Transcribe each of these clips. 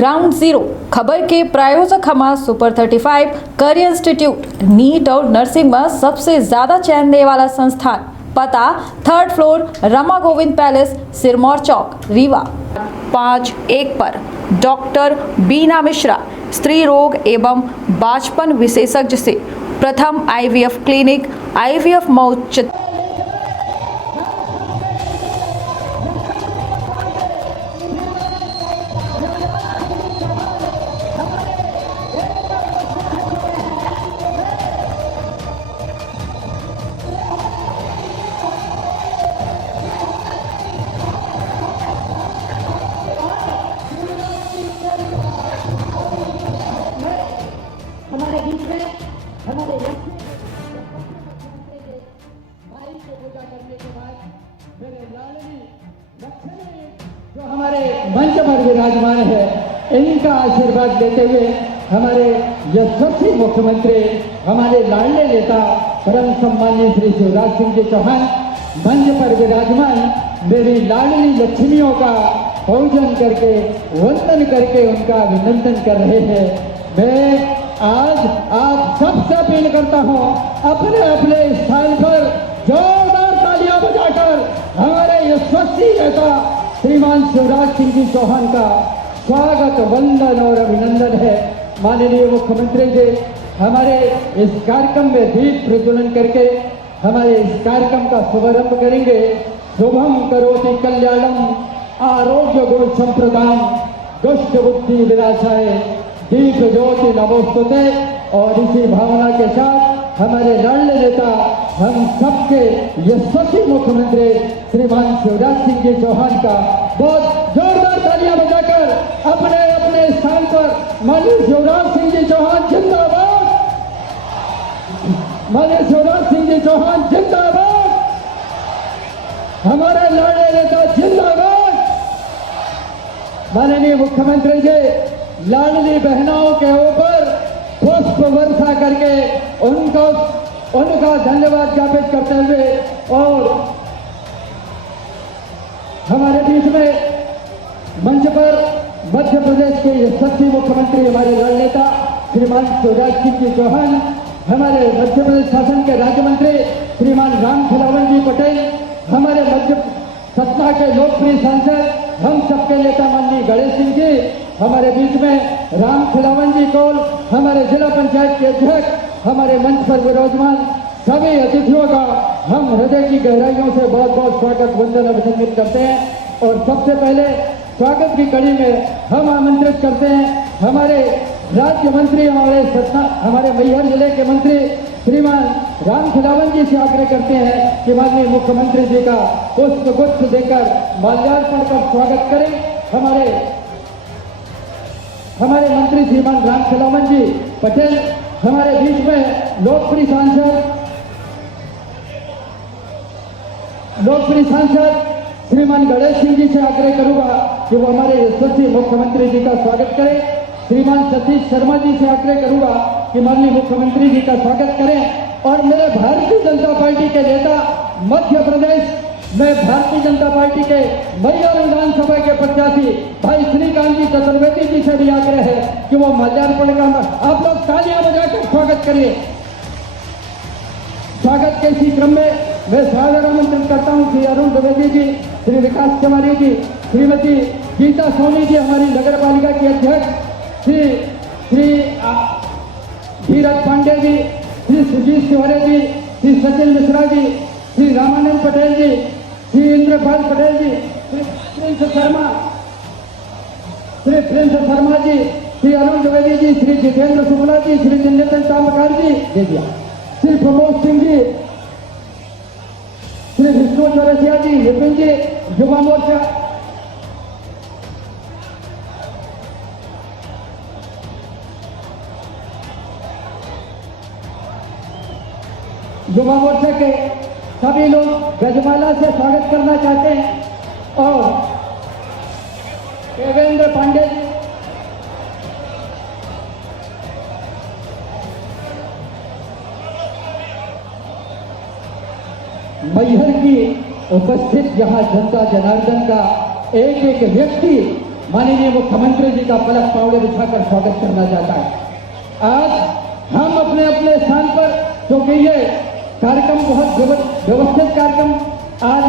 Ground zero खबर के प्रायोजक हमारा सुपर 35 करियर इंस्टीट्यूट नीट और नर्सिंग में सबसे ज्यादा चयन देने वाला संस्थान। पता 3rd floor Rama Govind palace, Sirmaur Chowk, Rewa 51 पर। डॉक्टर बीना मिश्रा, स्त्री रोग एवं बांझपन विशेषज्ञ से प्रथम IVF क्लिनिक, IVF मऊ। हमारे बीच में हमारे भाई को पूजा करने के बाद मेरे लाडली लक्ष्मी जो हमारे मंच पर विराजमान है, इनका आशीर्वाद लेते हुए हमारे यशस्वी मुख्यमंत्री, हमारे लाडले नेता परम सम्माननीय श्री शिवराज सिंह जी चौहान मंच पर विराजमान मेरी लाडली लक्ष्मियों का पूजन करके, वंदन करके उनका अभिनंदन कर रहे हैं। मैं आज आप सबसे अपील करता हूं, अपने अपने स्थान पर जोरदार तालियां बजाकर हमारे यशस्वी नेता श्रीमान शिवराज सिंह जी चौहान का स्वागत, वंदन और अभिनंदन है। माननीय मुख्यमंत्री जी हमारे इस कार्यक्रम में दीप प्रज्वलन करके हमारे इस कार्यक्रम का शुभारंभ करेंगे। शुभम करोति कल्याणम आरोग्य गुरु संप्रदान दुष्ट बुद्धि विनाशाय दीप ज्योति नमोस्तुते। और इसी भावना के साथ हमारे लाडले नेता, हम सबके यशस्वी मुख्यमंत्री श्रीमान शिवराज सिंह जी चौहान का बहुत जोरदार तालियां बजाकर अपने अपने स्थान पर माननीय शिवराज सिंह जी चौहान जिंदाबाद, माननीय शिवराज सिंह जी चौहान जिंदाबाद, हमारे लाडले नेता जिंदाबाद। माननीय मुख्यमंत्री जी लाडली बहनों के ऊपर पुष्प वर्षा करके उनका धन्यवाद ज्ञापित करते हुए और हमारे बीच में मंच पर मध्य प्रदेश के यशस्वी मुख्यमंत्री हमारे लाडले नेता श्रीमान शिवराज सिंह जी चौहान, हमारे मध्य प्रदेश शासन के राज्य मंत्री श्रीमान राम खिलावन जी पटेल, हमारे मध्य सतना के लोकप्रिय सांसद हम सबके नेता माननीय गणेश सिंह जी, हमारे बीच में राम खिलावन जी कौल, हमारे जिला पंचायत के अध्यक्ष, हमारे मंच पर विराजमान सभी अतिथियों का हम हृदय की गहराइयों से बहुत बहुत स्वागत, वंदन, अभिनंदन करते हैं। और सबसे पहले स्वागत की कड़ी में हम आमंत्रित करते हैं हमारे राज्य मंत्री, हमारे मैहर जिले के मंत्री श्रीमान राम खिलावन जी से आग्रह करते हैं कि माननीय मुख्यमंत्री जी का पुष्प गुच्छ देकर माल्यार्पण कर स्वागत करें। हमारे मंत्री श्रीमान राम खिलावन जी पटेल, हमारे बीच में लोकप्रिय सांसद श्रीमान गणेश सिंह जी से आग्रह करूंगा कि वो हमारे यशस्वी मुख्यमंत्री जी का स्वागत करें। श्रीमान सतीश शर्मा जी से आग्रह करूंगा कि माननीय मुख्यमंत्री जी का स्वागत करें। और मेरे भारतीय जनता पार्टी के नेता मध्य प्रदेश में भारतीय जनता पार्टी के मैहर विधानसभा के प्रत्याशी भाई श्रीकांत जी चतुर्वेदी जी से भी आग्रह है कि वो माल्यार्पण का आप लोग तालियां बजाकर स्वागत करिए। स्वागत के इसी क्रम में मैं सादर आमंत्रित करता हूं श्री अरुण द्विवेदी जी, श्री विकास तिवारी जी, श्रीमती गीता सोनी जी हमारी नगर पालिका की अध्यक्ष, श्री धीरज पांडे जी, श्री सुजीत तिवारी जी, श्री सचिन मिश्रा जी, श्री रामानंद पटेल जी, श्री इंद्रपाल पटेल जी, श्री प्रिंस शर्मा जी, श्री अरुण द्विवेदी जी, श्री जितेंद्र शुक्ला जी, श्री नितिन तामकार जी, श्री प्रमोद सिंह जी, श्री विष्णु चौरसिया जी, विपिन जी, युवा मोर्चा के सभी लोग गजमाला से स्वागत करना चाहते हैं। और देवेंद्र पांडे, मैहर की उपस्थित यहाँ जनता जनार्दन का एक एक व्यक्ति माननीय मुख्यमंत्री जी का पलक पावड़े बिछाकर स्वागत करना चाहता है। आज हम अपने अपने स्थान पर, क्योंकि ये कार्यक्रम बहुत व्यवस्थित कार्यक्रम, आज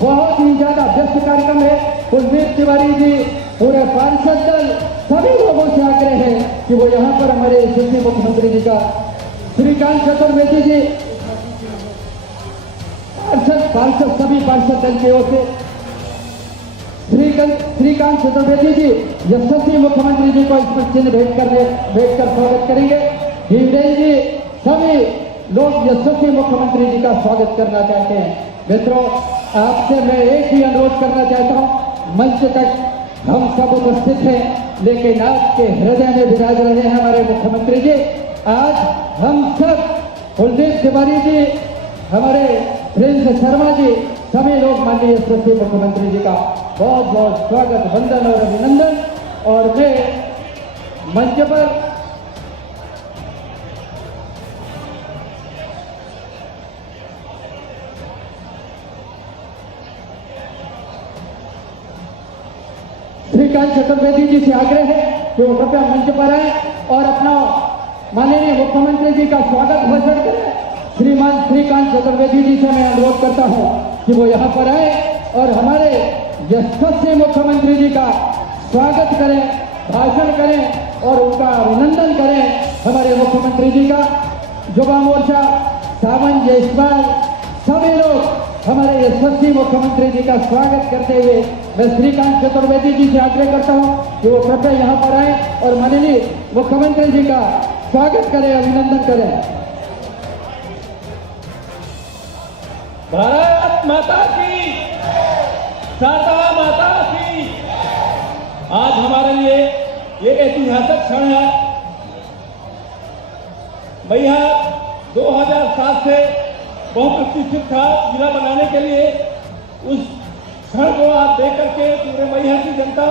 बहुत ही ज्यादा व्यस्त कार्यक्रम है। कुलदीप तिवारी जी, पूरे पार्षद दल, सभी लोगों से आग्रह है कि वो यहाँ पर हमारे यशस्वी मुख्यमंत्री जी का, श्रीकांत चतुर्वेदी जी, पार्षद सभी पार्षद दल की ओर से श्रीकांत चतुर्वेदी जी यशस्वी मुख्यमंत्री जी को स्मृति चिन्ह भेंट कर स्वागत करेंगे। धीरेन्द्र जी, सभी लोग यशस्वी मुख्यमंत्री जी का स्वागत करना चाहते हैं। मित्रों, आपसे मैं एक ही अनुरोध करना चाहता हूं, मंच तक हम सब उपस्थित हैं, लेकिन आपके हृदय में विराज रहे हैं हमारे मुख्यमंत्री जी। आज हम सब, कुलदीप तिवारी जी, हमारे प्रिंस शर्मा जी, सभी लोग माननीय यशस्वी मुख्यमंत्री जी का बहुत बहुत स्वागत, वंदन और अभिनंदन। और मैं मंच पर श्रीकांत चतुर्वेदी जी से आग्रह है कि वो कृपया मंच पर आए और अपना माननीय मुख्यमंत्री जी का स्वागत भाषण करें। श्रीमान श्रीकांत चतुर्वेदी जी से मैं अनुरोध करता हूं कि वो यहाँ पर आए और हमारे यशस्वी मुख्यमंत्री जी का स्वागत करें, भाषण करें और उनका अभिनंदन करें। हमारे मुख्यमंत्री जी का युवा मोर्चा, सावन जयसवाल, सभी लोग हमारे यशस्वी मुख्यमंत्री जी का स्वागत करते हुए मैं श्रीकांत चतुर्वेदी जी से आग्रह करता हूं कि वो कृपया यहाँ पर आए और माननीय मुख्यमंत्री जी का स्वागत करें, अभिनंदन करें। भारत माता की, शारदा माता की। आज हमारे लिए ये ऐतिहासिक क्षण है। मैहर 2007 से बहुप्रतीक्षित था जिला बनाने के लिए। उस क्षण को आप देख करके पूरे मैहर की जनता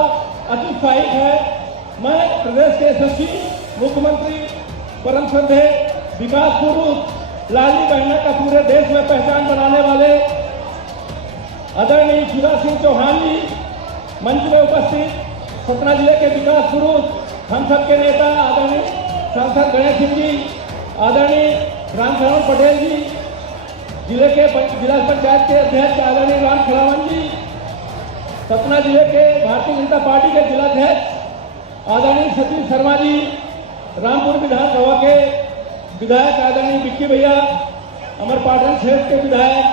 अति उत्साहित है। मैं प्रदेश के यशस्वी मुख्यमंत्री परम श्रद्धेय विकास पुरुष लाली बहना का पूरे देश में पहचान बनाने वाले आदरणीय शिवराज सिंह चौहान जी मंच में उपस्थित, सतना जिले के विकास पुरुष, हम सबके नेता आदरणीय सांसद गणेश सिंह जी, आदरणीय रामचरण पटेल जी, जिला पंचायत के अध्यक्ष आदरणीय राम खिलावन जी, सतना जिले के भारतीय जनता पार्टी के जिलाध्यक्ष आदरणीय सतीश शर्मा जी, रामपुर विधानसभा के विधायक आदरणीय विक्की भैया, अमरपाटन क्षेत्र के विधायक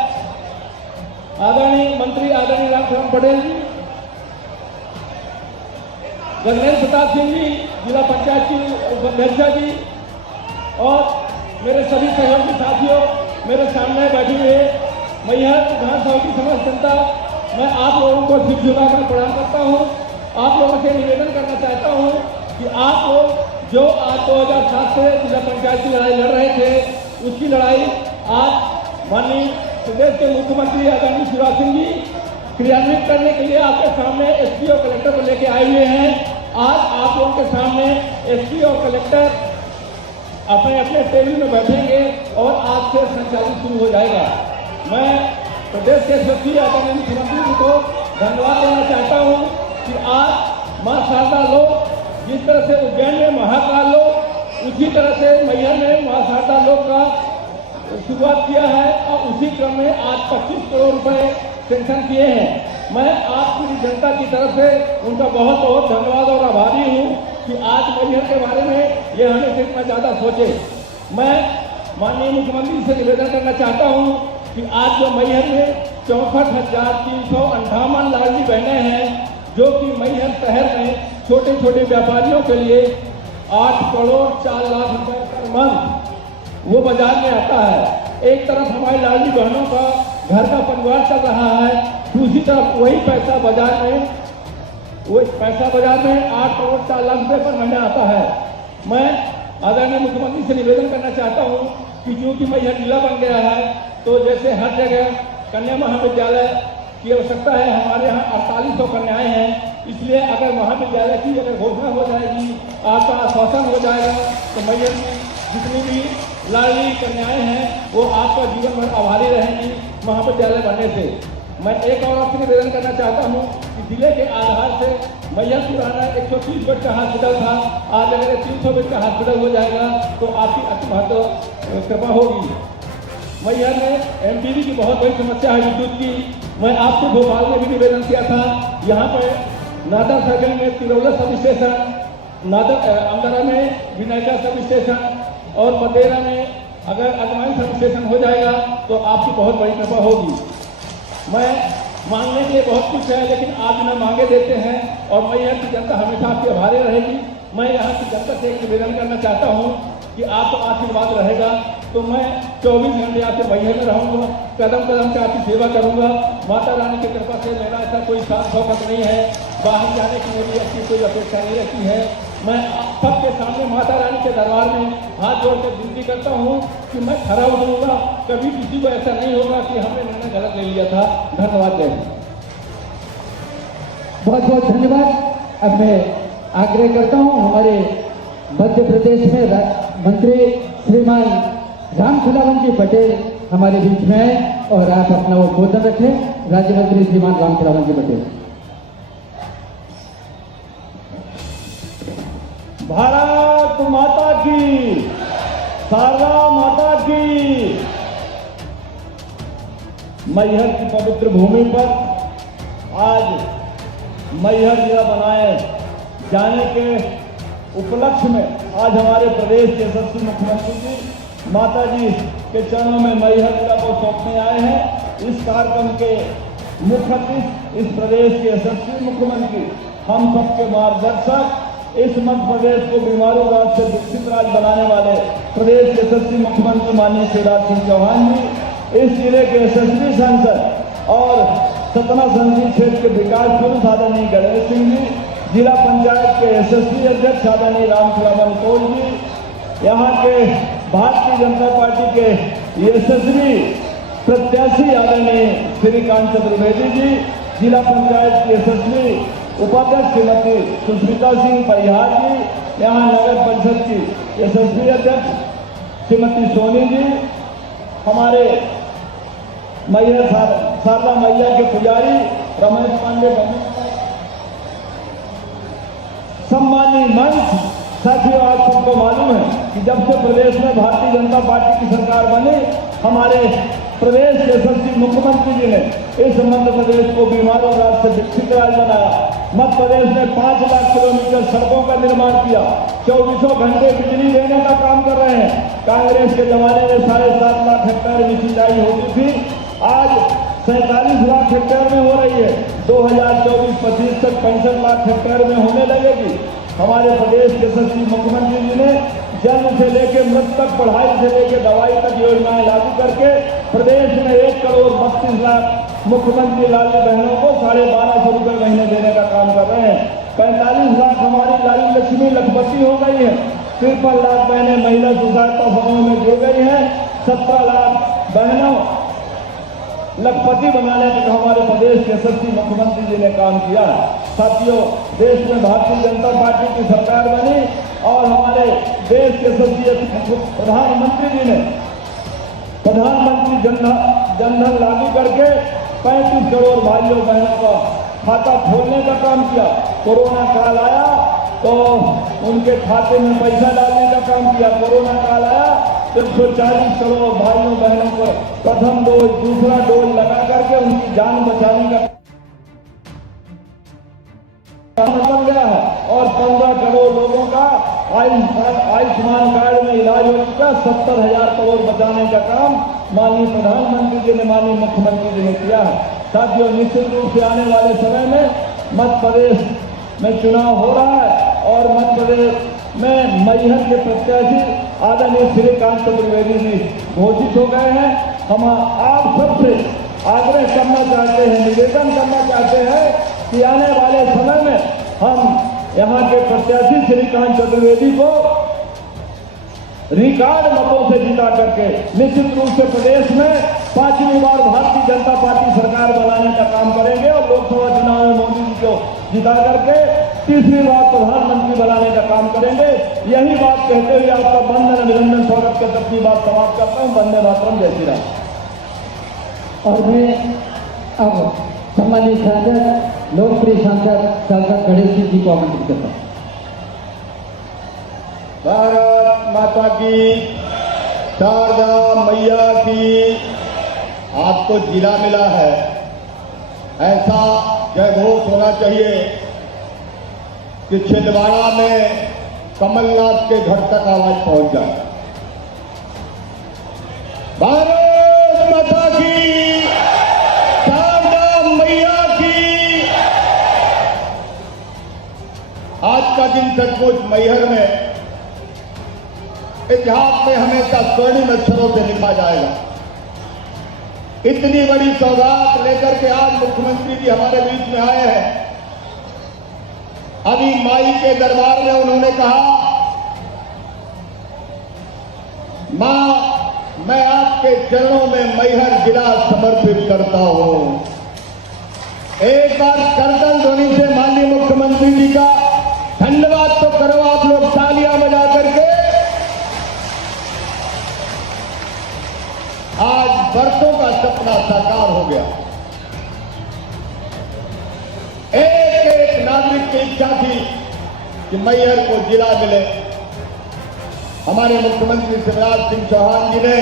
आदरणीय मंत्री आदरणीय रामचरण पटेल जी, गगनेन्द्र प्रताप सिंह जी, जिला पंचायत की उपाध्यक्षा जी और मेरे सभी सहयोगी साथियों, मेरे सामने बैठी हुए मैहर विधानसभा की समस्त जनता, मैं आप लोगों को सिर झुकाकर प्रणाम करता हूं। आप लोगों से निवेदन करना चाहता हूं कि आप लोग जो आज 2007 से जिला पंचायत की लड़ाई लड़ रहे थे, उसकी लड़ाई आज माननीय प्रदेश के मुख्यमंत्री आदरणीय शिवराज सिंह जी क्रियान्वित करने के लिए आपके सामने एसपी और कलेक्टर को लेकर आए हुए हैं। आज आप लोगों के सामने एसपी और कलेक्टर अपने अपने टेबल में बैठेंगे और आज से संचालन शुरू हो जाएगा। मैं प्रदेश के यशस्वी आदरणीय मुख्यमंत्री जी को धन्यवाद देना चाहता हूं कि आज मां शारदा लोक, जिस तरह से उज्जैन में महाकाल लोक, उसी तरह से मैहर में मां शारदा लोक का शुरुआत किया है और उसी क्रम में आज 25 करोड़ रुपए सेंक्शन किए हैं। मैं आप पूरी जनता की तरफ से उनका बहुत बहुत धन्यवाद और आभारी हूँ कि आज मैहर के बारे में ये हमें इतना ज़्यादा सोचे। मैं माननीय मुख्यमंत्री से निवेदन करना चाहता हूँ कि आज जो मैहर में 64,358 लाडली बहनें हैं, जो कि मैहर शहर में छोटे छोटे व्यापारियों के लिए 8 करोड़ 4 लाख रुपए पर मंथ वो बाजार में आता है। एक तरफ हमारी लाडली बहनों का घर का परिवार चल रहा है, दूसरी तरफ वही पैसा बाजार में 8 करोड़ 4 लाख रुपए पर महीना आता है। मैं आदरणीय मुख्यमंत्री से निवेदन करना चाहता हूं कि चूंकि मैहर जिला बन गया है, तो जैसे हर जगह कन्या महाविद्यालय की आवश्यकता है, हमारे यहाँ 4800 कन्याएं हैं। इसलिए अगर महाविद्यालय की अगर घोषणा हो जाएगी, आपका आश्वासन हो जाएगा, तो मैहर में जितनी भी लाडली कन्याएं हैं वो आपका जीवन भर आभारी रहेंगी महाविद्यालय बनने से। मैं एक और आपसे निवेदन करना चाहता हूँ कि जिले के आधार से मैया पुराना 130 बेड का हॉस्पिटल था, आज अगर 300 बेड का हॉस्पिटल हो जाएगा तो आपकी अति महत्व कृपा होगी। मैया में एमटीवी की बहुत बड़ी समस्या है विद्युत की। मैं आपसे भोपाल में भी निवेदन किया था, यहाँ पे नादर सर्कल में तिरौला सब स्टेशन, नादर अमदरा में विनायका सब स्टेशन और मदेरा में अगर अजमाइन सब स्टेशन हो जाएगा तो आपकी बहुत बड़ी कृपा होगी। मैं मांगने के लिए बहुत कुछ है, लेकिन आप बिना मांगे देते हैं और मैया की जनता हमेशा आपके आभारी रहेगी। मैं यहाँ की जनता से एक निवेदन करना चाहता हूँ कि आपका आशीर्वाद रहेगा तो मैं 24 घंटे आपके मैया में रहूँगा, कदम कदम पे आपकी सेवा करूँगा। माता रानी की कृपा से मेरा ऐसा कोई साथ शौकत नहीं है, बाहर जाने की मेरी ऐसी कोई अपेक्षा नहीं रहती है। मैं आप सबके सामने माता रानी के दरबार में हाथ जोड़कर विनती करता हूँ कि मैं खरा उतरूंगा, कभी किसी को ऐसा नहीं होगा कि हमने निर्णय गलत ले लिया था। धन्यवाद। जय हिंद। बहुत बहुत धन्यवाद। अब मैं आग्रह करता हूँ हमारे मध्य प्रदेश में मंत्री श्रीमान रामखिलावन जी पटेल हमारे बीच में है और आप अपना वो बोधन रखें। राज्य मंत्री श्रीमान रामखिलावन जी पटेल। भारत माता की, शारदा माता की। मैहर की पवित्र भूमि पर आज मैहर जिला बनाए जाने के उपलक्ष्य में आज हमारे प्रदेश के यशस्वी मुख्यमंत्री जी माता जी के चरणों में मैहर जिला को सौंपने आए हैं। इस कार्यक्रम के मुख्य अतिथि इस प्रदेश के यशस्वी मुख्यमंत्री, हम सबके मार्गदर्शक, इस मध्य प्रदेश को बीमारू राज्य से विकसित राज्य बनाने वाले प्रदेश के यशस्वी मुख्यमंत्री माननीय शिवराज सिंह चौहान जी, इस जिले के यशस्वी सांसद और सतना संसदीय क्षेत्र के विकास पुरुष आदरणीय गणेश सिंह जी, जिला पंचायत के यशस्वी अध्यक्ष आदरणीय रामखिलावन कौल जी, यहाँ के भारतीय जनता पार्टी के यशस्वी प्रत्याशी आदरणीय श्रीकांत चतुर्वेदी जी, जिला पंचायत के यशस्वी उपाध्यक्ष श्रीमती सुष्मिता सिंह परिहार जी, यहाँ नगर परिषद की यशस्वी अध्यक्ष श्रीमती सोनी जी, हमारे मैया शारदा मैया के पुजारी रमेश पांडे, सम्मानीय मंच। साथियों, आप सबको मालूम है कि जब से प्रदेश में भारतीय जनता पार्टी की सरकार बनी, हमारे प्रदेश के यशस्वी मुख्यमंत्री जी ने इस मध्य प्रदेश को बीमारू राज्य से विकसित राज्य बनाया। मध्य प्रदेश में 5 लाख किलोमीटर सड़कों का निर्माण किया, 24 घंटे बिजली देने का काम कर रहे हैं। कांग्रेस के जमाने में 7.5 लाख हेक्टेयर में सिंचाई होती थी, आज 47 लाख हेक्टेयर में हो रही है। 2024-25 तक 65 लाख हेक्टेयर में होने लगेगी। हमारे प्रदेश के यशस्वी मुख्यमंत्री जी ने जन्म से लेकर मृत्यु तक, पढ़ाई से लेकर दवाई तक योजनाएं लागू करके प्रदेश में 1 करोड़ 32 लाख मुख्यमंत्री लाडली बहनों को 1250 रुपए महीने देने का काम कर रहे हैं। 45 लाख हमारी लाडली लक्ष्मी लखपति हो गई है। 53 लाख बहनें महिला सुधारता समूह में जुड़ गई हैं। 17 लाख बहनों लखपति बनाने का हमारे प्रदेश के यशस्वी मुख्यमंत्री जी ने काम किया है। साथियों, देश में भारतीय जनता पार्टी की सरकार बनी और हमारे देश के यशस्वी प्रधानमंत्री जी ने प्रधानमंत्री जनधन लागू करके 35 करोड़ भाइयों बहनों का खाता खोलने का काम किया। कोरोना काल आया तो उनके खाते में पैसा डालने का काम किया। कोरोना काल आया तो 140 करोड़ भाइयों बहनों को प्रथम डोज, दूसरा डोज लगा करके उनकी जान बचाने का बन गया है और 15 करोड़ लोगों का आयुष्मान कार्ड में इलाज हो चुका। 70,000 करोड़ बचाने का काम माननीय प्रधानमंत्री जी ने, माननीय मुख्यमंत्री जी ने किया है। साथियों, निश्चित रूप से आने वाले समय में मध्य प्रदेश में चुनाव हो रहा है और मध्य प्रदेश में मैहर के प्रत्याशी आदरणीय श्रीकांत चतुर्वेदी जी घोषित हो गए हैं। हम आप सबसे आग्रह करना चाहते हैं, निवेदन करना चाहते हैं कि आने वाले समय में हम यहाँ के प्रत्याशी श्रीकांत चतुर्वेदी को रिकॉर्ड मतों से जिता करके निश्चित रूप से प्रदेश में 5वीं बार भारतीय जनता पार्टी सरकार बनाने का काम करेंगे और लोकसभा चुनाव में मोदी जी को जिता करके 3री बार प्रधानमंत्री बनाने का काम करेंगे। यही बात कहते हुए आपका वंदन अभिनंदन स्वागत करके अपनी बात समाप्त करता हूँ। वंदे मातरम, जय श्री राम। और मैं अब सम्मानित सांसद लोकप्रिय सांसद गणेश जी को आमंत्रित करता हूं। भारत माता की, शारदा मैया की। आज तो जिला मिला है, ऐसा जयघोष होना चाहिए कि छिंदवाड़ा में कमलनाथ के घर तक आवाज पहुंच जाए। भारत माता की, शारदा मैया की। आज का दिन सचमुच मैहर में इतिहास में हमेशा स्वर्णिम अक्षरों से लिखा जाएगा। इतनी बड़ी सौगात लेकर के आज मुख्यमंत्री जी हमारे बीच में आए हैं। अभी माई के दरबार में उन्होंने कहा, मां मैं आपके चरणों में मैहर जिला समर्पित करता हूं। एक बार करतल ध्वनि से माननीय मुख्यमंत्री जी का धन्यवाद तो करो आप लोग तालियां बजा करके। आज वर्षों का सपना साकार हो गया। एक एक नागरिक की इच्छा थी कि मैहर को जिला मिले। हमारे मुख्यमंत्री शिवराज सिंह चौहान जी ने,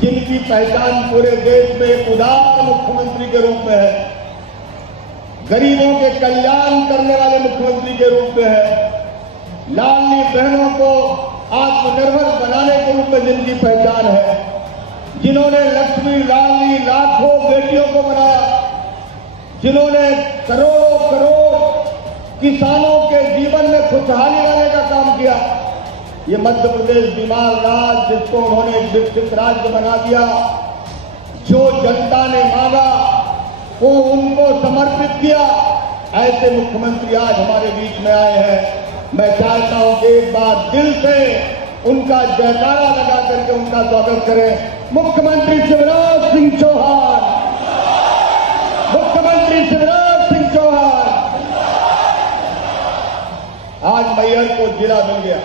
जिनकी पहचान पूरे देश में एक उदार मुख्यमंत्री के रूप में है, गरीबों के कल्याण करने वाले मुख्यमंत्री के रूप में है, लाडली बहनों को आत्मनिर्भर बनाने के रूप में जिनकी पहचान है, जिन्होंने लक्ष्मी लाडली लाखों बेटियों को बनाया, जिन्होंने करोड़ों करोड़ किसानों के जीवन में खुशहाली लाने का काम किया। ये मध्य प्रदेश बीमार राज्य जिसको उन्होंने एक विकसित राज्य बना दिया, जो जनता ने मांगा वो उनको समर्पित किया। ऐसे मुख्यमंत्री आज हमारे बीच में आए हैं। मैं चाहता हूं कि एक बार दिल से उनका जयकारा लगा करके उनका स्वागत करें। मुख्यमंत्री शिवराज सिंह चौहान, मुख्यमंत्री शिवराज सिंह चौहान। आज मैहर को जिला मिल गया।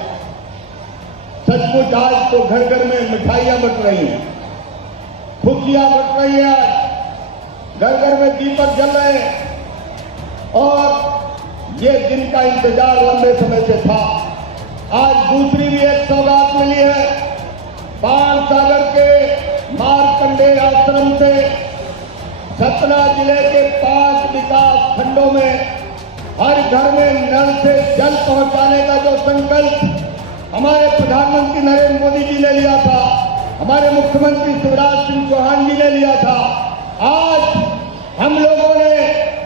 सचमुच आज तो घर घर में मिठाइयां बट रही हैं, खुशियां बट रही हैं। आज घर घर में दीपक जल रहे हैं और ये दिन का इंतजार लंबे समय से था। आज दूसरी भी एक सौगात मिली है। बाणसागर के मार्कंडेय आश्रम से सतना जिले के 5 विकास खंडों में हर घर में नल से जल पहुंचाने का जो संकल्प हमारे प्रधानमंत्री नरेंद्र मोदी जी ने लिया था, हमारे मुख्यमंत्री शिवराज सिंह चौहान जी ने लिया था, आज हम लोगों ने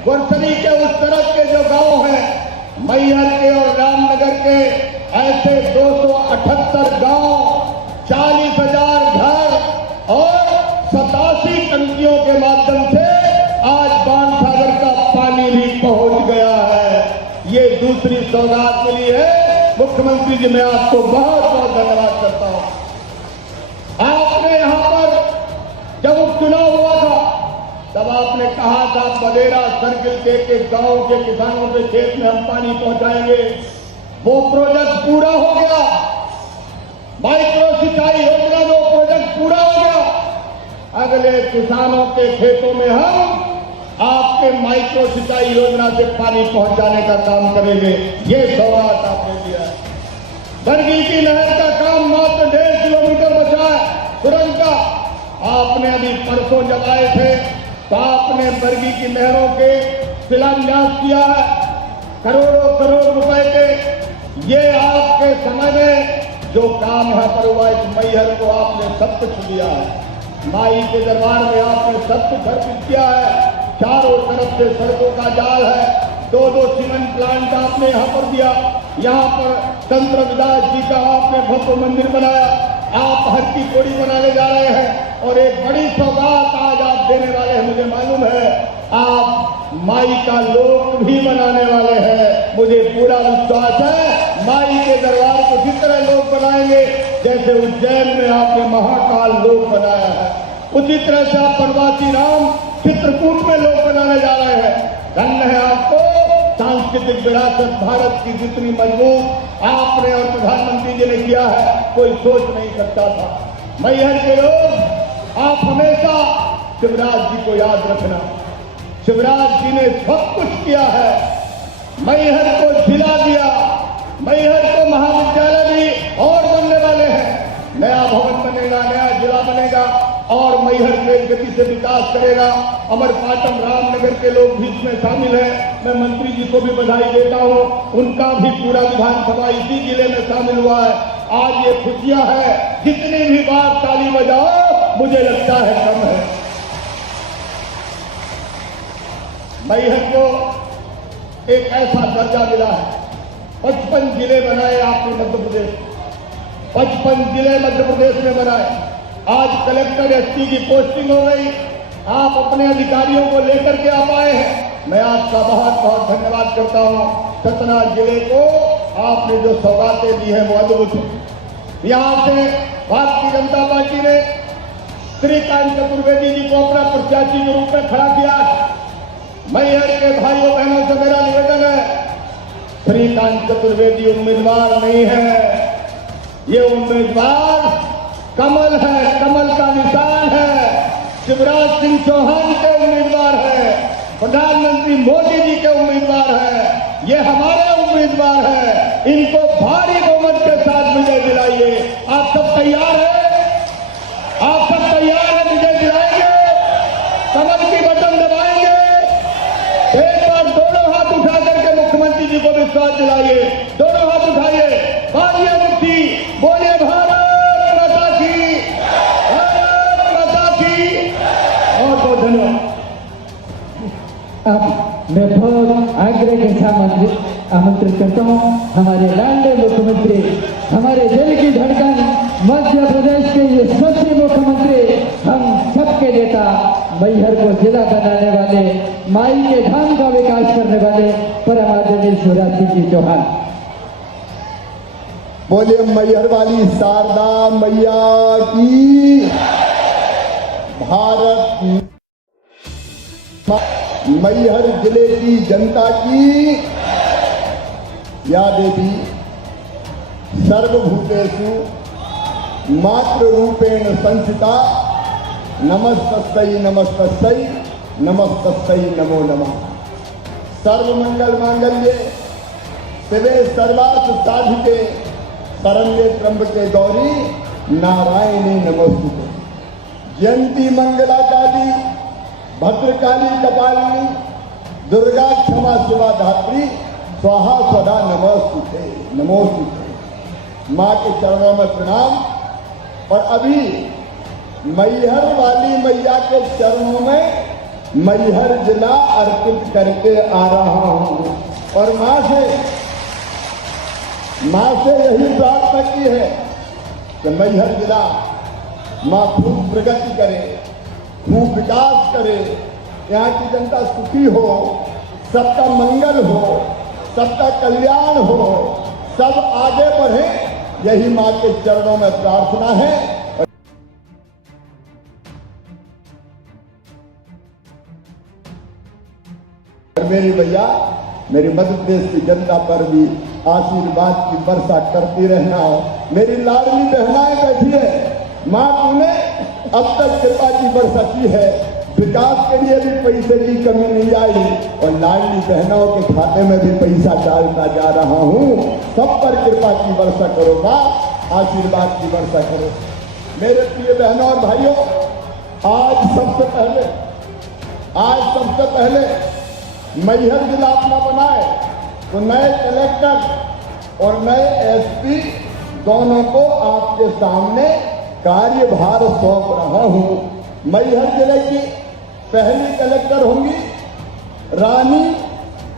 गुरसरी के उस तरफ के जो गांव हैं, मैहर के और रामनगर के, ऐसे 278 गांव, 40,000 घर और 87 टंकियों के माध्यम से आज बाणसागर का पानी भी पहुंच गया है। ये दूसरी सौगात मिली है। मुख्यमंत्री जी मैं आपको बहुत बहुत धन्यवाद करता हूं। आपने यहां पर जब उपचुनाव हुआ था तब आपने कहा था बदेरा सर्किल के एक गांव के किसानों के खेत में हम पानी पहुंचाएंगे। वो प्रोजेक्ट पूरा हो गया। माइक्रो सिंचाई योजना वो प्रोजेक्ट पूरा हो गया। अगले किसानों के खेतों में हम आपके माइक्रो सिंचाई योजना से पानी पहुंचाने का काम करेंगे। ये सौगात आपने दिया है। बरगी की नहर का काम मात्र 1.5 किलोमीटर बचा है सुरंग का। आपने अभी परसों जब आए थे तो आपने बरगी की नहरों के शिलान्यास किया है, करोड़ों करोड़ रुपए के। ये आपके समय में जो काम यहाँ पर हुआ, इस मैहर को आपने सब कुछ दिया है। माई के दरबार में आपने सब कुछ अर्पित किया है। चारों तरफ से सड़कों का जाल है। 2 सीमेंट प्लांट आपने यहाँ पर दिया। यहाँ पर तंत्र विदास जी का आपने भव्य मंदिर बनाया। आप हर की कोड़ी बनाने जा रहे हैं और एक बड़ी सौगात आज आप देने वाले हैं। मुझे मालूम है आप माई का लोक भी बनाने वाले हैं। मुझे पूरा विश्वास है माई के दरबार को जिस तरह लोग बनाएंगे, जैसे उज्जैन में आपने महाकाल लोक बनाया है, उसी तरह से आप प्रवासी राम चित्रकूट में लोग बनाने जा रहे हैं। धन्य है आपको। सांस्कृतिक विरासत भारत की जितनी मजबूत आपने और प्रधानमंत्री जी ने किया है, कोई सोच नहीं सकता था। मैहर के लोग आप हमेशा शिवराज जी को याद रखना। शिवराज जी ने सब कुछ किया है, मैहर को जिला दिया, मैहर को महाविद्यालय भी और बनने वाले हैं, नया भवन बनेगा, नया जिला बनेगा और मैहर तेज गति से विकास करेगा। अमरपाटन रामनगर के लोग भी इसमें शामिल हैं, मैं मंत्री जी को भी बधाई देता हूं, उनका भी पूरा विधानसभा इसी जिले में शामिल हुआ है। आज ये खुशियां है, जितनी भी बार ताली बजाओ मुझे लगता है कम है। मैहर को एक ऐसा दर्जा मिला है, 55 जिले बनाए आपने मध्य प्रदेश, 55 जिले मध्य प्रदेश में बनाए। आज कलेक्टर एसपी की पोस्टिंग हो गई, आप अपने अधिकारियों को लेकर के आ पाए हैं, मैं आपका बहुत बहुत धन्यवाद करता हूं। सतना जिले को आपने जो सौगातें दी है वो अद्भुत है। यहां से भारतीय जनता पार्टी ने श्रीकांत चतुर्वेदी जी को अपना प्रत्याशी के रूप में खड़ा किया है। मैहर के भाइयों बहनों से मेरा निवेदन है, श्रीकांत चतुर्वेदी उम्मीदवार नहीं है, ये उम्मीदवार कमल है, कमल का निशान है, शिवराज सिंह चौहान के उम्मीदवार है, प्रधानमंत्री मोदी जी के उम्मीदवार है, ये हमारे उम्मीदवार है। इनको भारी बहुमत के साथ विजय दिलाइए। आप सब तैयार हैं? आप सब तैयार हैं? विजय दिलाएंगे, कमल की बटन दबाएंगे। एक बार दोनों हाथ उठा करके मुख्यमंत्री जी को विश्वास दिलाइए, दोनों हाथ उठाइए, बालिया मुक्ति, बोलिए भारत माता की, भारत माता की। बहुत बहुत धन्यवाद। अब मैं बहुत आग्रह के साथ आमंत्रित करता हूँ हमारे लाडले मुख्यमंत्री, हमारे दिल की धड़कन, मध्य प्रदेश के ये सबसे मुख्यमंत्री, हम सबके नेता, मैहर को जिला बनाने वाले, माई के धाम का विकास करने वाले परम आदरणीय शिवराज सिंह जी चौहान। बोलिए मैहर वाली शारदा मैया की, भारत मैहर जिले की जनता की, या देवी सर्वभूतेषु मातृरूपेण संस्थिता, नमस्तस्यै नमस्तस्यै नमस्तस्यै नमो नमः। सर्वमंगल मांगल्ये शिवे सर्वार्थ साधिके, शरण्ये त्र्यंबके गौरी नारायणी नमोस्तुते। जयंती मंगला काली, भद्रकाली कपालिनी, दुर्गा क्षमा शिवा धात्री, स्वाहा स्वधा नमोस्तुते नमोस्तुते। माँ के चरणों में प्रणाम। और अभी मैहर वाली मैया के चरणों में मैहर जिला अर्पित करके आ रहा हूं और माँ से यही प्रार्थना की है कि मैहर जिला माँ खूब प्रगति करे, खूब विकास करे, यहाँ की जनता सुखी हो, सबका मंगल हो, सबका कल्याण हो, सब आगे बढ़े, यही माँ के चरणों में प्रार्थना है। और मेरी भैया, मेरी मध्य प्रदेश की जनता पर भी आशीर्वाद की वर्षा करती रहना हो। मेरी लाडली बहनाएं बैठी है, माँ तूने अब तक कृपा की वर्षा की है, विकास के लिए भी पैसे की कमी नहीं आई और लाडली बहनों के खाते में भी पैसा डालता जा रहा हूँ। सब पर कृपा की वर्षा करो माँ, आशीर्वाद की वर्षा करो। मेरे प्रिय बहनों और भाइयों, आज सबसे पहले मैहर जिला अपना बनाए तो नए कलेक्टर और नए एसपी दोनों को आपके सामने कार्यभार सौंप रहा हूं। मैहर जिले की पहली कलेक्टर होंगी रानी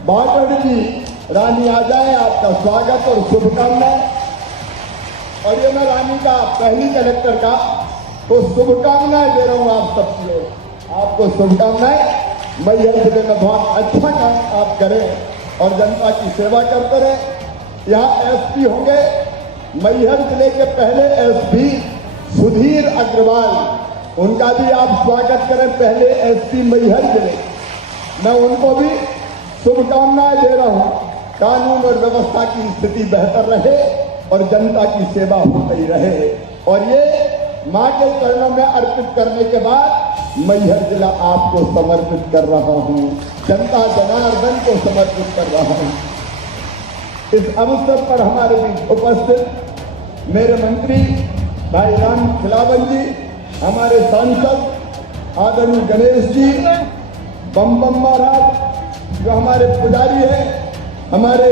बाटड़ जी। रानी आ जाए, आपका स्वागत और शुभकामनाएं। और ये मैं रानी का पहली कलेक्टर का तो शुभकामनाएं दे रहा हूं आप सबको, आपको शुभकामनाएं। मैहर जिले में बहुत अच्छा काम आप करें और जनता की सेवा करते रहे। यहाँ एसपी होंगे मैहर जिले के पहले एसपी सुधीर अग्रवाल, उनका भी आप स्वागत करें, पहले एसपी मैहर जिले। मैं उनको भी शुभकामनाएं दे रहा हूं। कानून और व्यवस्था की स्थिति बेहतर रहे और जनता की सेवा होती रहे। और ये मां के चरणों में अर्पित करने के बाद मैहर जिला आपको समर्पित कर रहा हूं, जनता जनार्दन को समर्पित कर रहा हूं। इस अवसर पर हमारे बीच उपस्थित मेरे मंत्री भाई राम खिलावन जी, हमारे सांसद आदरणीय गणेश जी, बम महाराज जो हमारे पुजारी हैं, हमारे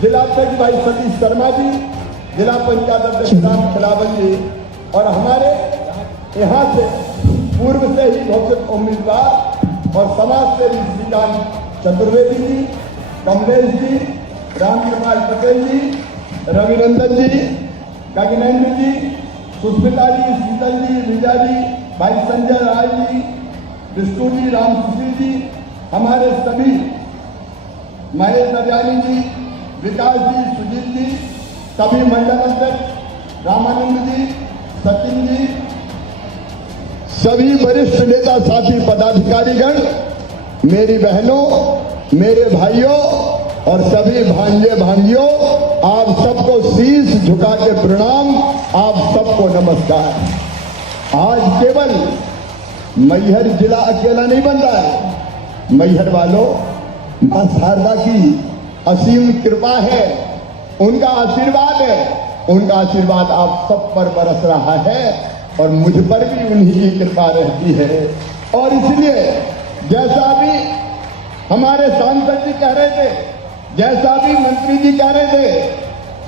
जिलाध्यक्ष भाई सतीश शर्मा जी, जिला पंचायत अध्यक्ष राम खिलावन जी और हमारे यहाँ से पूर्व से ही घोषित उम्मीदवार और समाज सेवी श्रीकांत चतुर्वेदी जी, कमलेश जी, रामकृपाल पटेल जी, रविनंदन जी, गगनेन्द्र जी, सुष्मिता जी, शीतल जी, विजय जी, भाई संजय राय जी, विष्णु जी, राम सुशील जी, हमारे सभी महेश दरियानी जी, विकास जी, सुजीत जी, सभी मंडल अध्यक्ष रामानंद जी, सचिन जी, सभी वरिष्ठ नेता साथी पदाधिकारीगण, मेरी बहनों, मेरे भाइयों और सभी भांजे भांजियों, आप सबको शीश झुका के प्रणाम, आप सबको नमस्कार। आज केवल मैहर जिला अकेला नहीं बन रहा है, मैहर वालों, मां शारदा की असीम कृपा है, उनका आशीर्वाद है, उनका आशीर्वाद आप सब पर बरस रहा है और मुझ पर भी उन्हीं की कृपा रहती है। और इसलिए जैसा भी हमारे सांसद जी कह रहे थे, जैसा भी मंत्री जी कह रहे थे,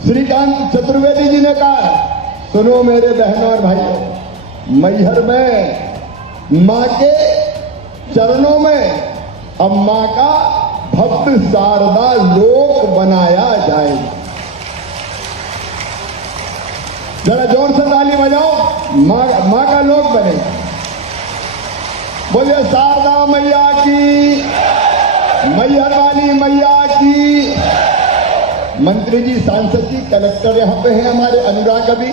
श्रीकांत चतुर्वेदी जी ने कहा, सुनो मेरे बहनों और भाइयों, मैहर में मां के चरणों में अब मां का भक्त शारदा लोक बनाया जाएगा। जरा जोर से ताली बजाओ, मां का लोक बनेगा। बोलिए शारदा मैया की, मैहर वाली मैया की। मंत्री जी, सांसद जी, कलेक्टर यहाँ पे हैं हमारे, अनुराग अभी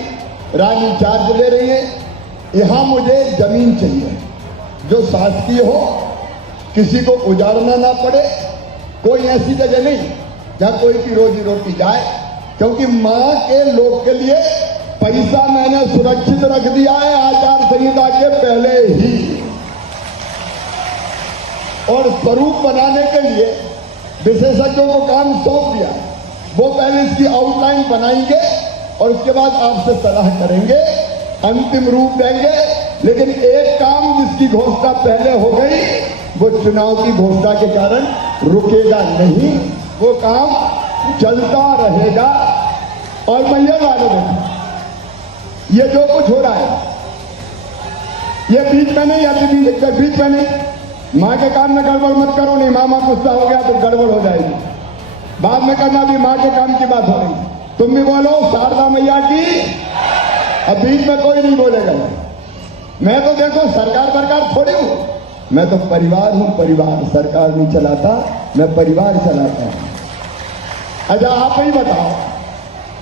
रानी चार्ज ले रही है। यहाँ मुझे जमीन चाहिए जो शासकीय हो, किसी को उजाड़ना ना पड़े, कोई ऐसी जगह नहीं जहां कोई की रोजी रोटी जाए, क्योंकि मां के लोग के लिए पैसा मैंने सुरक्षित रख दिया है आचार संहिता के पहले ही, और स्वरूप बनाने के लिए विशेषज्ञों को काम सौंप दिया। वो पहले इसकी आउटलाइन बनाएंगे और उसके बाद आपसे सलाह करेंगे, अंतिम रूप देंगे। लेकिन एक काम जिसकी घोषणा पहले हो गई, वो चुनाव की घोषणा के कारण रुकेगा नहीं, वो काम चलता रहेगा। और मैहर वालों देखो, ये जो कुछ हो रहा है, ये बीच में नहीं आती, बीच में नहीं। मां के काम में गड़बड़ मत करो, नहीं मामा गुस्सा हो गया तो गड़बड़ हो जाएगी। बाद में करना भी मां के काम की बात हो रही। तुम भी बोलो शारदा मैया की, अब बीच में कोई नहीं बोलेगा। मैं तो देखो सरकार थोड़ी हूं, मैं तो परिवार हूं, परिवार। सरकार नहीं चलाता, मैं परिवार चलाता हूं। अच्छा आप ही बताओ,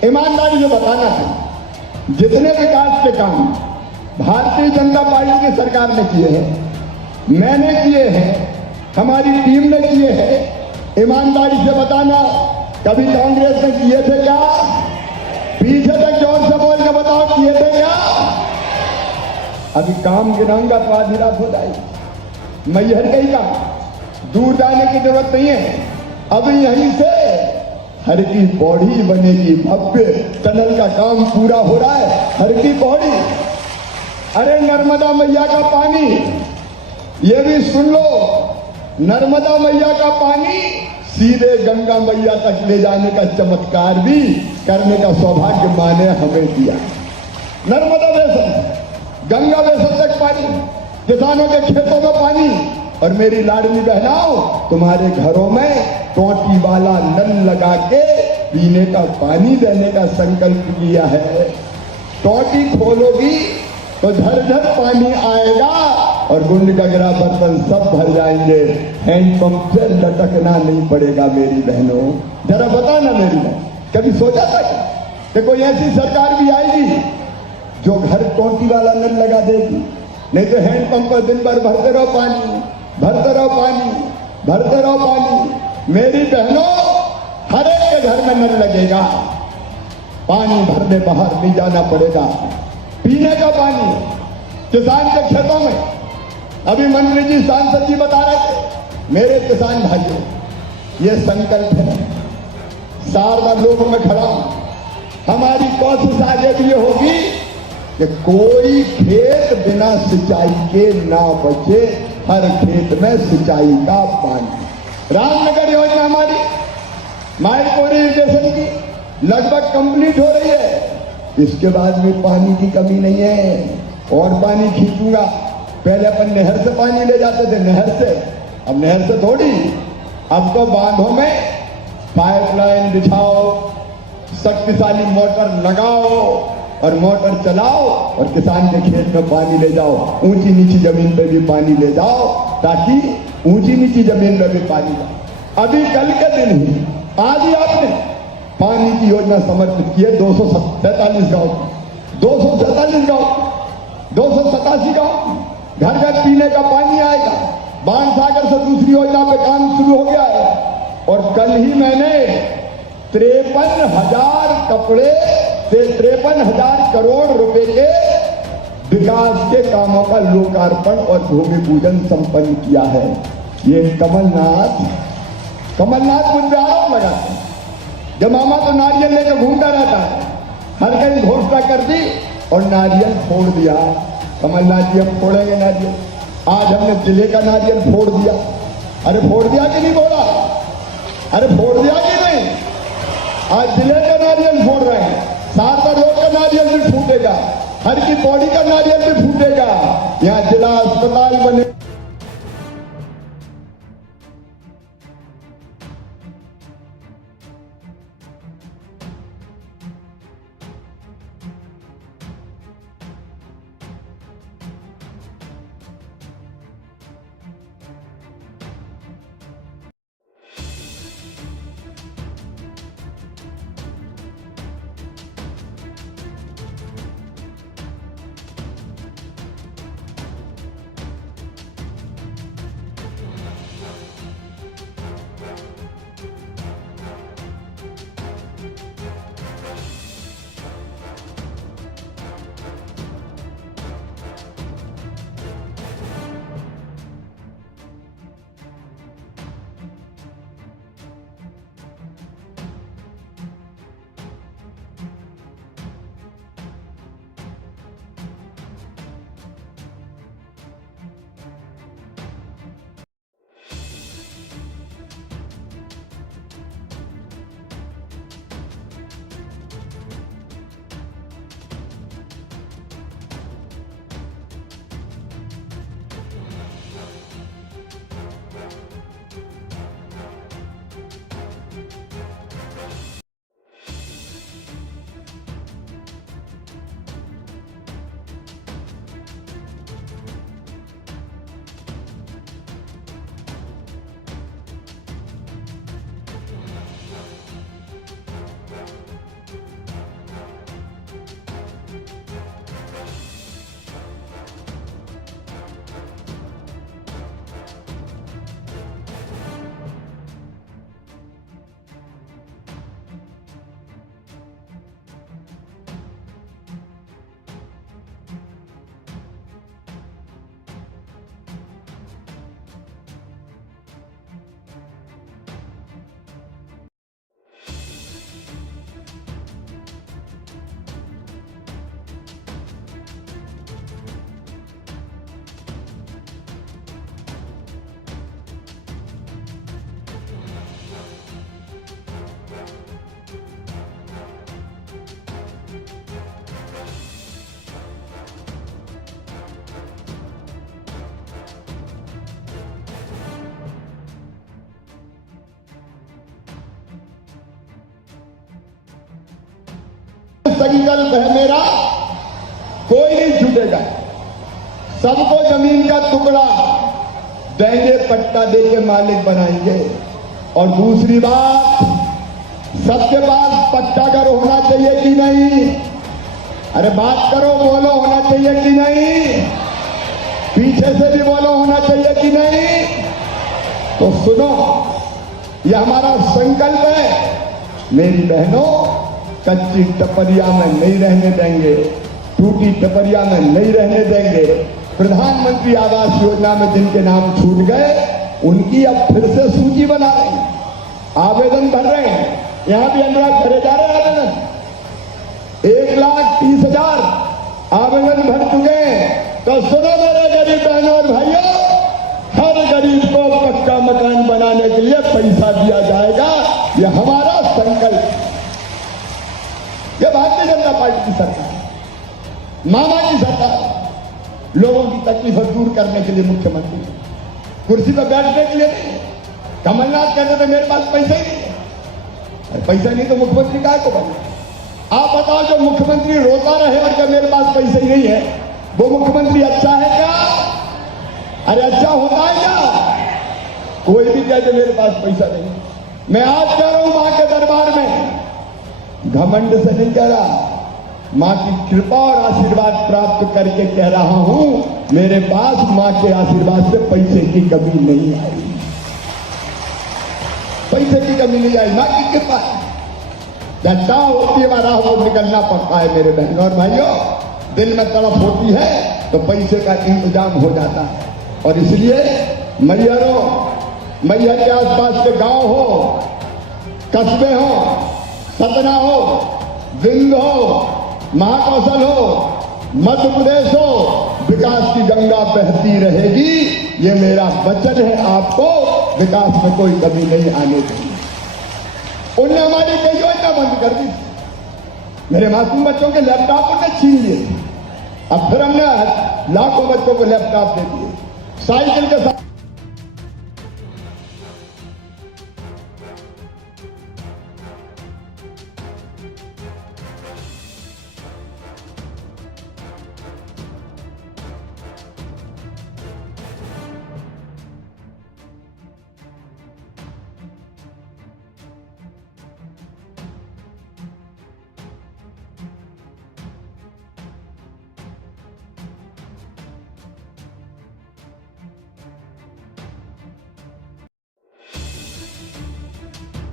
ईमानदारी से बताना है, जितने विकास के काम भारतीय जनता पार्टी की सरकार ने किए हैं, मैंने किए हैं, हमारी टीम ने किए हैं, ईमानदारी से बताना। कभी कांग्रेस ने किए थे क्या? पीछे तक जोर से बोल के बताओ, किए थे क्या? अभी काम गिनाऊंगा तो आधी रात हो जाएगी। मैहर का ही काम, दूर जाने की जरूरत नहीं है। अभी यहीं से हर की पौड़ी बनेगी, भव्य टनल का काम पूरा हो रहा है, हर की पौड़ी। अरे नर्मदा मैया का पानी, ये भी सुन लो, नर्मदा मैया का पानी सीधे गंगा मैया तक ले जाने का चमत्कार भी करने का सौभाग्य मां ने हमें दिया। नर्मदा बेसन, गंगा बेसन तक पानी, किसानों के खेतों में पानी। और मेरी लाडली बहनाओं, तुम्हारे घरों में टोटी वाला नल लगा के पीने का पानी देने का संकल्प किया है। टोटी खोलोगी तो झरझर पानी आएगा और गुंड गगरा बर्तन सब भर जाएंगे। हैंडपंप से लटकना नहीं पड़ेगा मेरी बहनों। जरा बताना मेरी बहन, कभी सोचा था कि कोई ऐसी सरकार भी आएगी जो घर टोटी वाला नल लगा देगी? नहीं तो हैंडपंप पर दिन भर भरते रहो पानी, भरते रहो पानी, भरते रहो पानी। मेरी बहनों, हर एक के घर में नल लगेगा, पानी भरने बाहर नहीं जाना पड़ेगा। पीने का पानी किसान के खेतों में। अभी मंत्री जी, सांसद जी बता रहे थे, मेरे किसान भाइयों, ये संकल्प है, शारदा लोक में खड़ा हूं। हमारी कोशिश आगे भी ये होगी कि कोई खेत बिना सिंचाई के ना बचे, हर खेत में सिंचाई का पानी। रामनगर योजना हमारी माइलकोरी इरिगेशन की लगभग कंप्लीट हो रही है। इसके बाद भी पानी की कमी नहीं है, और पानी खींचूंगा। पहले अपन नहर से पानी ले जाते थे, नहर से, अब नहर से थोड़ी, अब तो बांधों में पाइपलाइन बिछाओ, शक्तिशाली मोटर लगाओ और मोटर चलाओ और किसान के खेत में पानी ले जाओ। ऊंची नीची जमीन पे भी पानी ले जाओ, ताकि ऊंची नीची जमीन पे भी पानी जाए। अभी कल के दिन ही आज ही आपने पानी की योजना समर्पित की है 247 गांव, 247 गांव, 287 गांव घर घर पीने का पानी आएगा। बाण सागर से दूसरी योजना पे काम शुरू हो गया है। और कल ही मैंने 53,000 कपड़े से 53,000 करोड़ रुपए के विकास के कामों का लोकार्पण और भूमि पूजन संपन्न किया है। ये कमलनाथ मुझ पे आरोप लगाते हैं, जब मामा तो नारियल लेकर घूमता रहता है, हर कहीं घोषणा कर दी और नारियल फोड़ दिया। कमलनाथ जी, हम फोड़ेंगे नारियल। आज हमने जिले का नारियल फोड़ दिया। अरे फोड़ दिया कि नहीं फोड़ा? अरे फोड़ दिया कि नहीं? आज जिले का नारियल फोड़ रहे हैं, शारदा रोड का नारियल भी फूटेगा, हर की पौड़ी का नारियल भी फूटेगा। यहाँ जिला अस्पताल बने। संकल्प है मेरा, कोई नहीं छूटेगा। सबको जमीन का टुकड़ा देंगे, पट्टा देके मालिक बनाएंगे। और दूसरी बात, सबके पास पट्टा घर होना चाहिए कि नहीं? अरे बात करो, बोलो, होना चाहिए कि नहीं? पीछे से भी बोलो, होना चाहिए कि नहीं? तो सुनो, यह हमारा संकल्प है। मेरी बहनों, कच्ची टपरिया में नहीं रहने देंगे। टूटी टपरिया में नहीं रहने देंगे। प्रधानमंत्री आवास योजना में जिनके नाम छूट गए उनकी अब फिर से सूची बना रहे हैं, आवेदन भर रहे हैं। यहां भी अनुराग भरे जा रहे हैं आवेदन, 1,30,000 आवेदन भर चुके हैं। तो सुनो मेरे गरीब बहनों और भाइयों, हर गरीब को पक्का मकान बनाने के लिए पैसा दिया जाएगा। यह हमारा संकल्प, यह भारतीय जनता पार्टी की सरकार, मामा की सरकार, लोगों की तकलीफ दूर करने के लिए मुख्यमंत्री, कुर्सी पर बैठने के लिए नहीं। कमलनाथ कहते थे मेरे पास पैसा ही नहीं है, पैसा नहीं तो मुख्यमंत्री काहे को बने? आप बताओ, जो मुख्यमंत्री रोता रहे और जब मेरे पास पैसा ही नहीं है, वो मुख्यमंत्री अच्छा है क्या? अरे अच्छा होता है क्या? कोई भी कहते मेरे पास पैसा नहीं। मैं आज कह रहा हूं मां के दरबार में, घमंड से नहीं कह रहा, मां की कृपा और आशीर्वाद प्राप्त करके कह रहा हूं, मेरे पास मां के आशीर्वाद से पैसे की कमी नहीं आई, पैसे की कमी नहीं आई, मां की कृपा है। घटना होती है वहां वो निकलना पड़ता है मेरे बहनों और भाइयों, दिल में तड़प होती है तो पैसे का इंतजाम हो जाता है। और इसलिए मैहरों, मैहर के आसपास के गांव हो, कस्बे हो, सतना हो, विंग हो, महाकौशल हो, मध्य प्रदेश हो, विकास की गंगा बहती रहेगी। ये मेरा वचन है आपको, विकास में कोई कमी नहीं आने देगी। उन्होंने हमारी कई योजना बंद कर दी, मेरे मासूम बच्चों के लैपटॉप उन्हें छीन लिए, अब फिर हमने लाखों बच्चों को लैपटॉप दे दिए, साइकिल के साथ।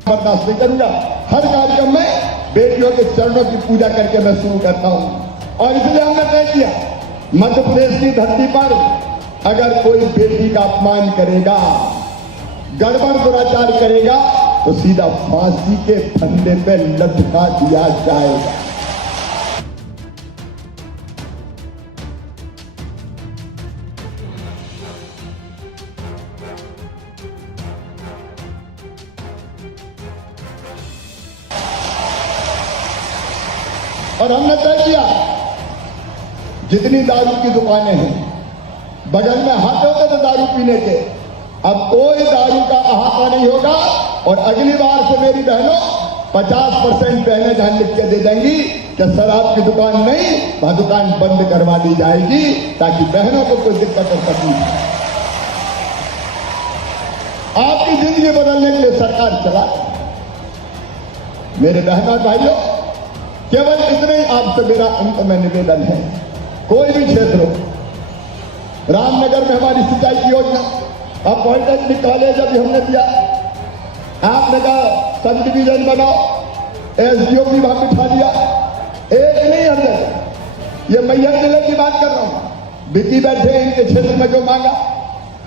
बर्दाश्त नहीं करूंगा। हर कार्यक्रम में बेटियों के चरणों की पूजा करके मैं शुरू करता हूं। और इसलिए हमने तय किया, मध्य प्रदेश की धरती पर अगर कोई बेटी का अपमान करेगा, गड़बड़ दुराचार करेगा, तो सीधा फांसी के फंदे पे लटका दिया जाएगा। और हमने तय किया, जितनी दारू की दुकानें हैं, बगल में हाथ होते थे दारू पीने के, अब कोई दारू का अहाता नहीं होगा। और अगली बार से मेरी बहनों 50% बहनें ध्यान लिख के दे देंगी कि शराब की दुकान नहीं, वह दुकान बंद करवा दी जाएगी, ताकि बहनों को कोई दिक्कत और तकलीफ नहीं। आपकी जिंदगी बदलने के लिए सरकार चला। मेरे बहनों भाइयों, केवल इतने ही आपसे मेरा अंत में निवेदन है, कोई भी क्षेत्र हो, रामनगर में हमारी सिंचाई की योजना, अब पॉलिटेक्निक कॉलेज अभी हमने दिया, आपने कहा सब डिवीजन बनाओ, एसडीओ भी वहां बिठा दिया, एक नहीं हर जगह। ये मैहर जिले की बात कर रहा हूं, बिकी बैठे इनके क्षेत्र में जो मांगा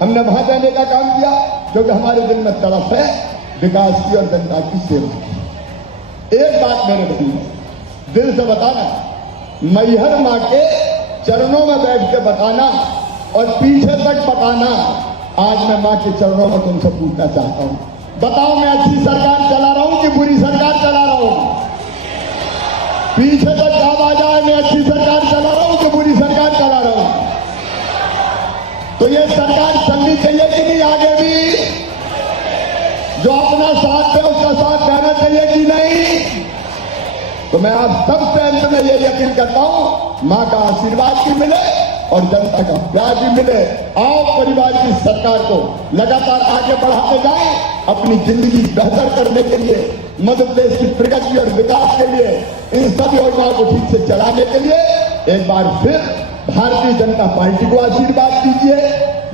हमने वहां देने का काम किया, क्योंकि हमारे दिल में तड़प है विकास की और जनता की सेवा की। एक बात मेरे भाई दिल से बताना, मैहर मां के चरणों में बैठ के बताना और पीछे तक बताना। आज मैं मां के चरणों में तुमसे पूछना चाहता हूं, बताओ मैं अच्छी सरकार चला रहा हूं कि बुरी सरकार चला रहा हूं? पीछे तक आवाज आए, मैं अच्छी सरकार चला रहा हूं कि बुरी सरकार चला रहा हूं? तो ये सरकार चलनी चाहिए कि नहीं आगे भी? जो अपना साथ है उसका साथ देना चाहिए कि नहीं? तो मैं आप सबसे अंत में ये यकीन करता हूं, मां का आशीर्वाद भी मिले और जनता का प्यार भी मिले। आओ परिवार की सरकार को लगातार आगे बढ़ाते जाएं, अपनी जिंदगी बेहतर करने के लिए, मध्य प्रदेश की प्रगति और विकास के लिए, इन सब योजनाओं को ठीक से चलाने के लिए एक बार फिर भारतीय जनता पार्टी को आशीर्वाद दीजिए,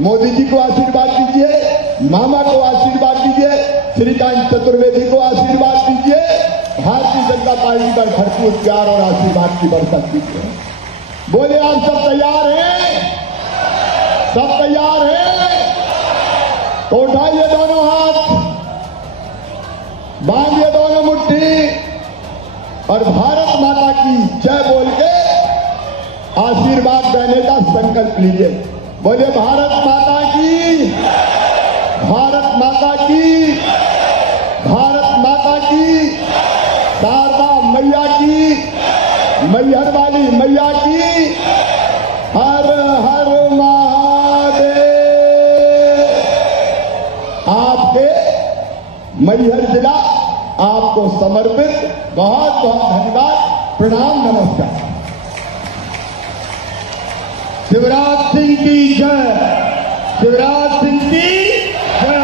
मोदी जी को आशीर्वाद दीजिए, मामा को आशीर्वाद दीजिए, श्रीकांत चतुर्वेदी को आशीर्वाद दीजिए। भारतीय जनता पार्टी पर भरपूर प्यार और आशीर्वाद की बरकत कीजिए। बोले आप सब तैयार हैं? सब तैयार हैं? तो उठाइए दोनों हाथ, बांधिए दोनों मुट्ठी और भारत माता की जय बोल के आशीर्वाद देने का संकल्प लीजिए। बोले भारत माता की, भारत माता की, भारत माता की, शारदा मैया की, मैहर वाली मैया की, हर हर महादेव। आपके मैहर जिला आपको समर्पित, बहुत बहुत धन्यवाद, प्रणाम, नमस्कार। शिवराज सिंह की जय, शिवराज सिंह की जय।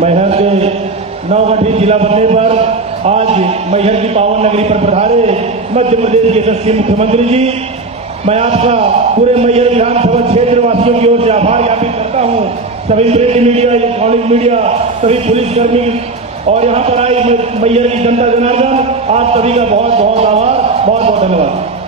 मैहर के नवगठित जिला बनने पर आज मैहर की पावन नगरी पर पधारे मध्य प्रदेश के यशस्वी मुख्यमंत्री जी, मैं आपका पूरे मैहर विधानसभा क्षेत्र वासियों की ओर से आभार ज्ञापित करता हूं। सभी प्रिंट मीडिया, इलेक्ट्रॉनिक मीडिया, सभी पुलिसकर्मी और यहाँ पर आई मैहर की जनता जनार्दन, आप सभी का बहुत बहुत आभार, बहुत बहुत धन्यवाद।